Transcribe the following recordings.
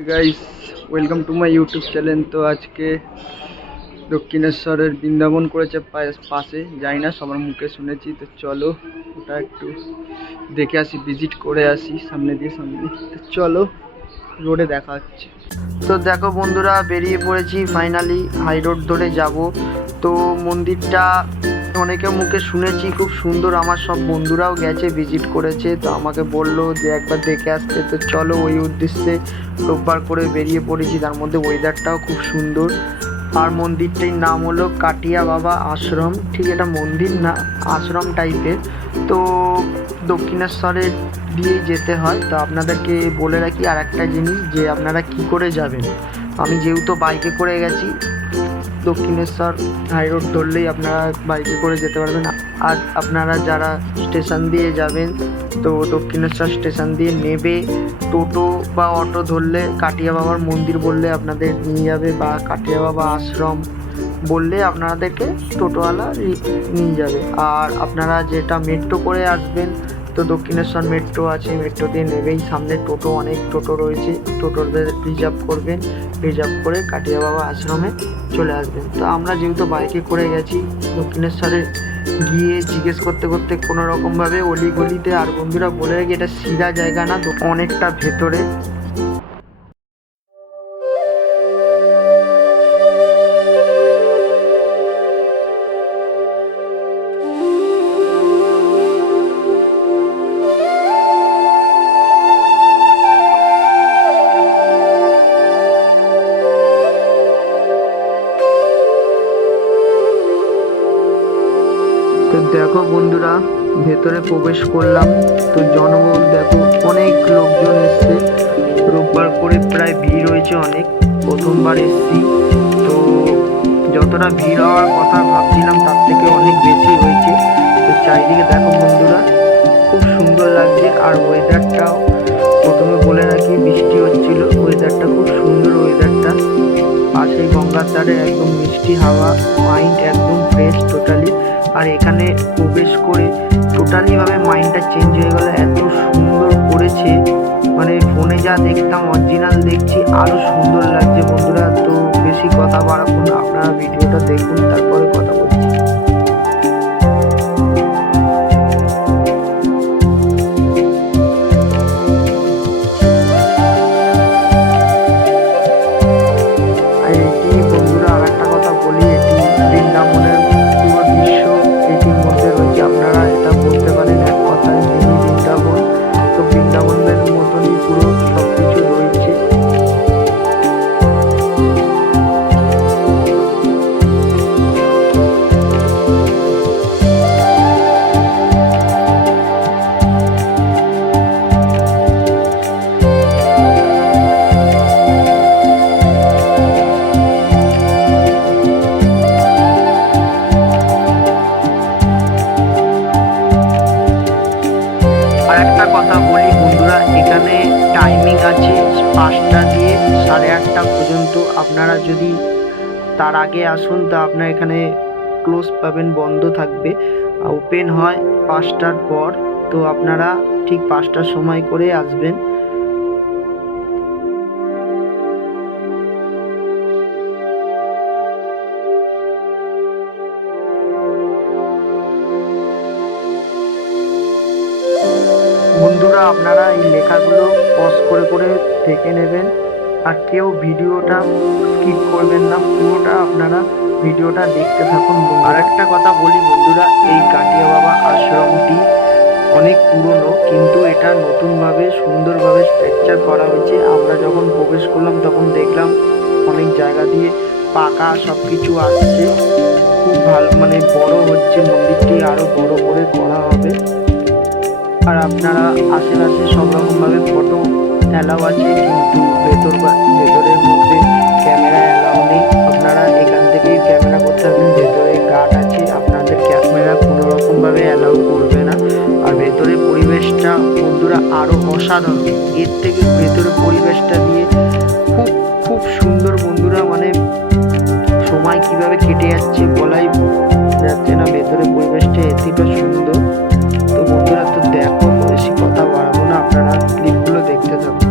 Guys, welcome to my YouTube channel. তো আজকে দক্ষিণেশ্বরের বৃন্দাবন করেছে পাশে, যাই না সবার মুখে শুনেছি। তো চলো ওটা একটু দেখে আসি, ভিজিট করে আসি সামনে দিয়ে। তো চলো, রোডে দেখা হচ্ছে। তো দেখো বন্ধুরা, বেরিয়ে পড়েছি ফাইনালি। হাই রোড ধরে যাব। তো মন্দিরটা অনেকে মুখে শুনেছি খুব সুন্দর, আমার সব বন্ধুরাও গেছে, ভিজিট করেছে। তো আমাকে বললো যে একবার দেখে আসতে। তো চলো ওই উদ্দেশ্যে রোববার করে বেরিয়ে পড়েছি। তার মধ্যে ওয়েদারটাও খুব সুন্দর। আর মন্দিরটির নাম হলো কাটিয়া বাবা আশ্রম। ঠিক, এটা মন্দির না, আশ্রম টাইপের। তো দক্ষিণেশ্বরে দিয়ে যেতে হয়। তো আপনাদেরকে বলে রাখি আর একটা জিনিস, যে আপনারা কি করে যাবেন। আমি যেহেতু বাইকে করে গেছি, দক্ষিণেশ্বর হাই রোড ধরলেই আপনারা বাইকে করে যেতে পারবেন। আর আপনারা যারা স্টেশন দিয়ে যাবেন, তো দক্ষিণেশ্বর স্টেশন দিয়ে নেবে টোটো বা অটো ধরলে কাটিয়া বাবার মন্দির বললে আপনাদের নিয়ে যাবে, বা কাটিয়া বাবা আশ্রম বললে আপনাদেরকে টোটোওয়ালা নিয়ে যাবে। আর আপনারা যেটা মেট্রো করে আসবেন, তো দক্ষিণেশ্বর মেট্রো আছে, মেট্রো দিয়ে নেবেই। সামনে টোটো, অনেক টোটো রয়েছে, টোটোদের রিজার্ভ করবেন। রিজার্ভ করে কাটিয়া বাবা আশ্রমে চলে আসবেন। তো আমরা যেহেতু বাইকে করে গেছি, দক্ষিণেশ্বরে গিয়ে জিজ্ঞেস করতে করতে কোনো রকমভাবে অলিগলিতে, আর বন্ধুরা বলে রাখি এটা সিধা জায়গা না, অনেকটা ভেতরে। তো দেখো বন্ধুরা, ভেতরে প্রবেশ করলাম। তো জনবহুল দেখো, অনেক লোকজন এসছে রোববার করে, প্রায় ভিড় হয়েছে অনেক। প্রথমবার এসছি, তো যতটা ভিড় হওয়ার কথা ভাবছিলাম তার থেকে অনেক বেশি হয়েছে। তো চারিদিকে দেখো বন্ধুরা, খুব সুন্দর লাগছে। আর ওয়েদারটাও প্রথমে বলে রাখি, বৃষ্টি হচ্ছিল, ওয়েদারটা খুব সুন্দর। ওয়েদারটা পাশেই গঙ্গার ধারে, একদম মিষ্টি হাওয়া, মাইন্ড একদম ফ্রেশ টোটালি। আর এখানে প্রবেশ করে টোটালিভাবে মাইন্ডটা চেঞ্জ হয়ে গেল। এত সুন্দর করেছে, মানে ফোনে যা দেখতাম অরিজিনাল দেখছি আরও সুন্দর লাগছে বন্ধুরা। তো বেশি কথা বাড়াবো না, আপনারা ভিডিওটা দেখুন, তারপরে কথা বলছি। আর এটি বন্ধুরা, আর একটা কথা বলি, এটি বৃন্দাবনের পুরো দৃশ্য এটির মধ্যে রয়েছে। আপনারা এটা বলতে পারেন এক কথায় মিনি বৃন্দাবন। তো বৃন্দাবনের মতনই পুরো সব কিছু রয়েছে। আর একটা কথা বলি বন্ধুরা, এখানে টাইমিং আছে 5টা দিয়ে 8:30 পর্যন্ত। আপনারা যদি তার আগে আসুন, তা আপনার এখানে ক্লোজ পাবেন, বন্ধ থাকবে। ওপেন হয় 5টার পর। তো আপনারা ঠিক 5টার সময় করে আসবেন। বন্ধুরা, আপনারা এই লেখাগুলো পজ করে করে দেখে নেবেন। আর কেউ ভিডিওটা স্কিপ করবেন না, পুরোটা আপনারা ভিডিওটা দেখতে থাকুন। আর একটা কথা বলি বন্ধুরা, এই কাটিয়া বাবা আশ্রমটি অনেক পুরনো, কিন্তু এটা নতুনভাবে সুন্দরভাবে স্ট্রাকচার করা হয়েছে। আমরা যখন প্রবেশ করলাম তখন দেখলাম অনেক জায়গা দিয়ে পাকা সব কিছু আসছে। খুব ভালো, মানে বড় হচ্ছে মন্দিরটি, আরও বড় করে করা হবে। আর আপনারা আশেপাশে সব রকমভাবে ফটো অ্যালাউ আছে, কিন্তু ভেতরের মধ্যে ক্যামেরা অ্যালাউ নেই। আপনারা এখান থেকেই ক্যামেরা করতে পারবেন। ভেতরে গার্ড আছে, আপনাদের ক্যামেরা কোনো রকমভাবে অ্যালাউ করবে না। আর ভেতরের পরিবেশটা বন্ধুরা আরও অসাধারণ। এর থেকে ভেতরের পরিবেশটা দিয়ে খুব খুব সুন্দর বন্ধুরা, মানে সময় কিভাবে কেটে যাচ্ছে বলাই যাচ্ছে না। ভেতরের পরিবেশটা এতটা সুন্দর। তো বন্ধুরা, তো দেখো, বেশি কথা বাড়াবো না, আপনারা ক্লিপগুলো দেখতে থাকুন।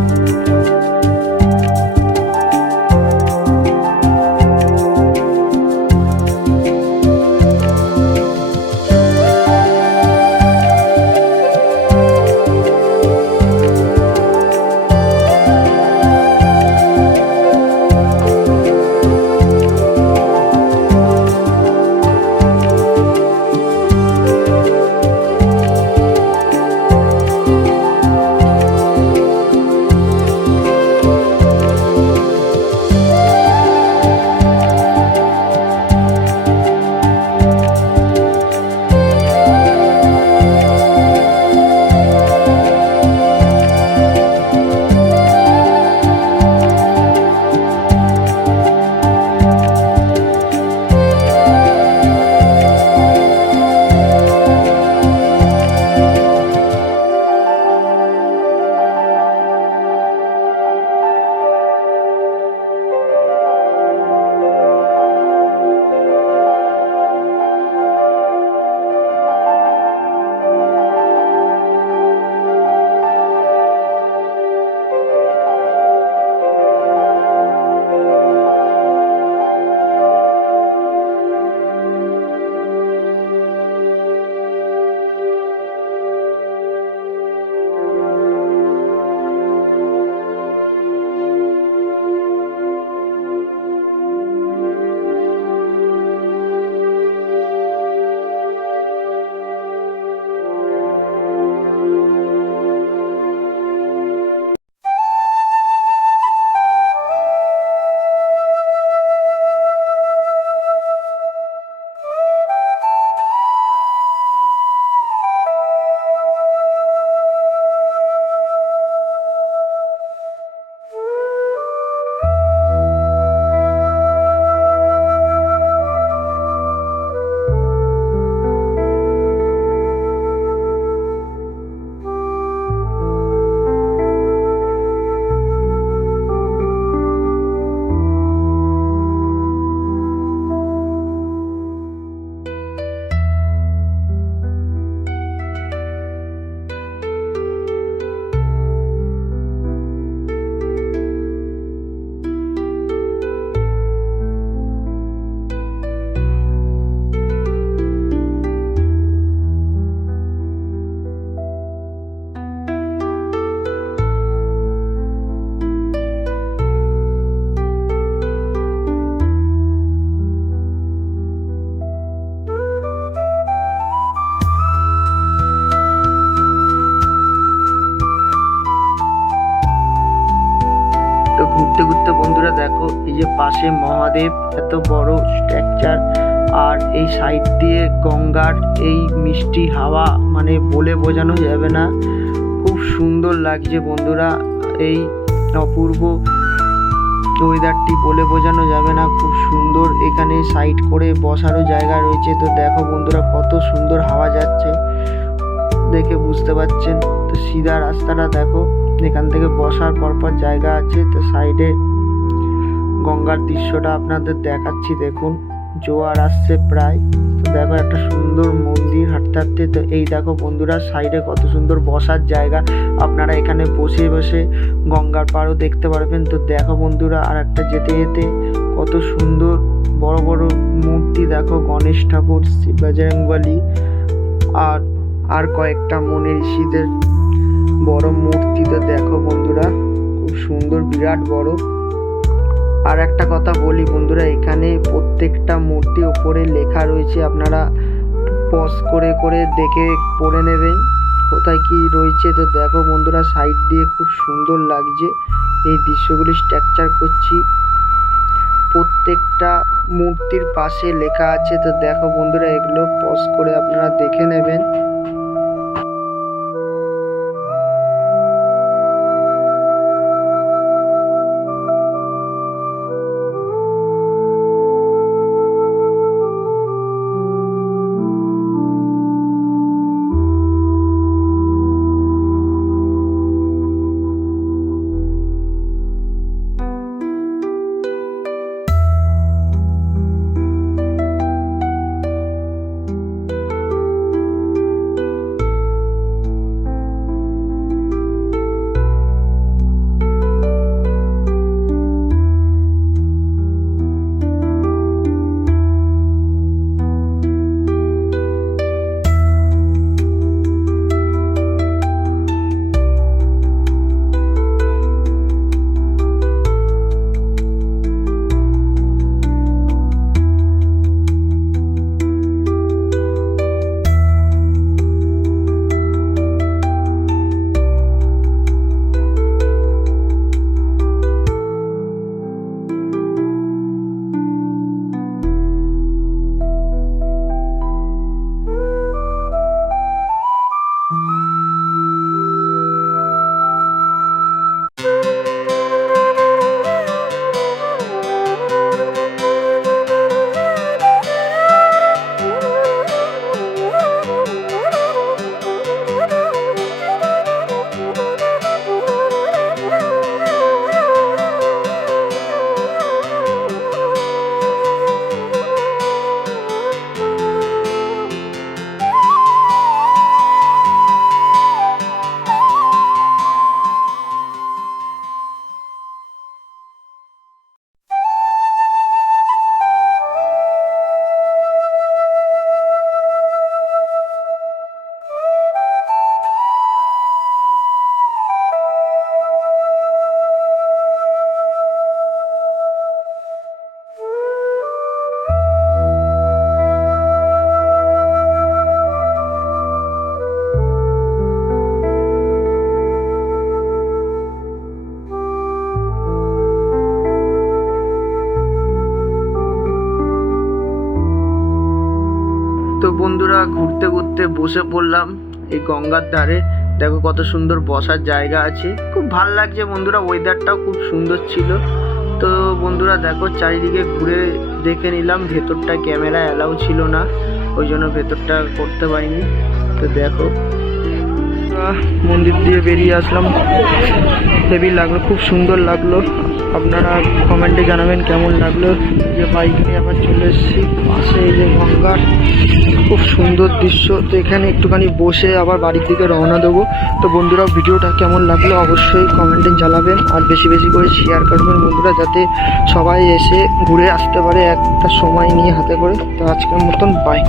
দেখো এই যে পাশে মহাদেব, এত বড় স্ট্রাকচার, আর এই সাইড দিয়ে গঙ্গার এই মিষ্টি হাওয়া, মানে বলে বোঝানো যাবে না, খুব সুন্দর লাগছে বন্ধুরা। এই অপূর্ব ওয়েদারটি বলে বোঝানো যাবে না, খুব সুন্দর। এখানে সাইড করে বসারও জায়গা রয়েছে। তো দেখো বন্ধুরা কত সুন্দর হাওয়া যাচ্ছে, দেখে বুঝতে পারছেন। তো সিধা রাস্তাটা দেখো, এখান থেকে বসার পরপর জায়গা আছে। তো সাইডে গঙ্গার দৃশ্যটা আপনাদের দেখাচ্ছি, দেখুন জোয়ার আসছে প্রায়। তো দেখো একটা সুন্দর মন্দির হাঁটতে হাঁটতে। তো এই দেখো বন্ধুরা সাইডে কত সুন্দর বসার জায়গা, আপনারা এখানে বসে বসে গঙ্গার পাড়ও দেখতে পারবেন। তো দেখো বন্ধুরা আর একটা যেতে যেতে কত সুন্দর বড় বড় মূর্তি দেখো, গণেশ ঠাকুর, বজরংবলী, আর কয়েকটা মুনি ঋষিদের বড় মূর্তি। তো দেখো বন্ধুরা খুব সুন্দর, বিরাট বড়। আর একটা কথা বলি বন্ধুরা, এখানে প্রত্যেকটা মূর্তি ওপরে লেখা রয়েছে, আপনারা পজ করে করে দেখে পড়ে নেবেন কোথায় কি রয়েছে। তো দেখো বন্ধুরা সাইড দিয়ে খুব সুন্দর লাগছে, এই দৃশ্যগুলি স্ট্রাকচার করছি, প্রত্যেকটা মূর্তির পাশে লেখা আছে। তো দেখো বন্ধুরা এগুলো পজ করে আপনারা দেখে নেবেন। তো বন্ধুরা ঘুরতে ঘুরতে বসে পড়লাম এই গঙ্গার ধারে। দেখো কত সুন্দর বসার জায়গা আছে, খুব ভাল লাগছে বন্ধুরা, ওয়েদারটাও খুব সুন্দর ছিল। তো বন্ধুরা দেখো চারিদিকে ঘুরে দেখে নিলাম, ভেতরটা ক্যামেরা অ্যালাউ ছিল না, ওই জন্য ভেতরটা করতে পারিনি। তো দেখো মন্দির দিয়ে বেরিয়ে আসলাম, হেভি লাগলো, খুব সুন্দর লাগলো। আপনারা কমেন্টে জানাবেন কেমন লাগলো। যে বাইক নিয়ে আবার চলে এসেছি পাশে, এই যে গঙ্গার খুব সুন্দর দৃশ্য। তো এখানে একটুখানি বসে আবার বাড়ির দিকে রওনা দেবো। তো বন্ধুরা ভিডিওটা কেমন লাগলো অবশ্যই কমেন্টে জানাবেন, আর বেশি বেশি করে শেয়ার করবেন বন্ধুরা, যাতে সবাই এসে ঘুরে আসতে পারে একটা সময় নিয়ে হাতে করে। তো আজকের মতন বাই।